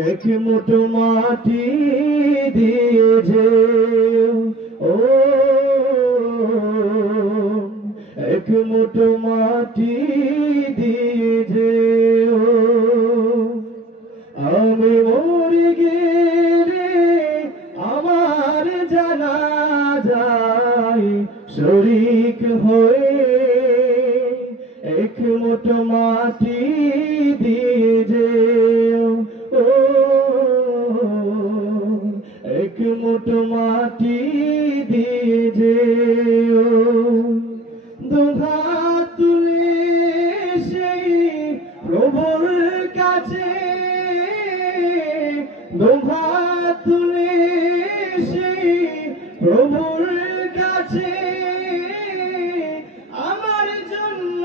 এক মুঠো মাটি দিয়ে যে ও এক মুঠো মাটি দিয়ে যে আমি মরে গেলে আমার জানাজায় শরীক হয়ে এক মুঠো মাটি দিয়ে যে ও এক মুঠো মাটি দিয়ে যে দুহাত তুলে সেই প্রভুর কাছে দুহাত তুলে সেই প্রভুর কাছে আমার জন্য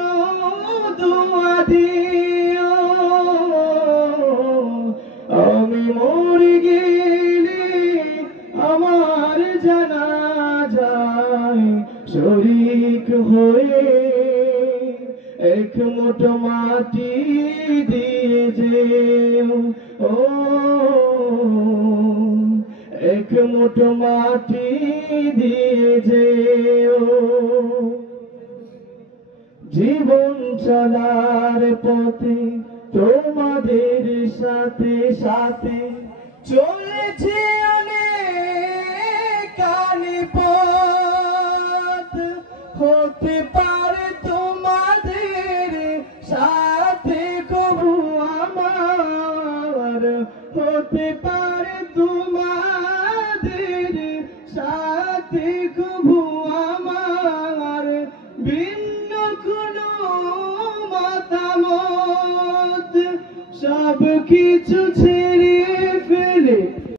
দোয়া দিও আমি মরে গেলে আমার জানাজায় শরীক হয়ে এক মুঠো মাটি দিয়ে যে ও এক মুঠো মাটি দিয়ে যে জীবন চলার পথে তোমাদের সাথে সাথে চলেছে অনেক পথ হতে পারে তোমাদের সাথে কবু আমার হতে পারে তোমাদের সাথে কবু আমার ভিন্ন কোনো মতামত সব কিছু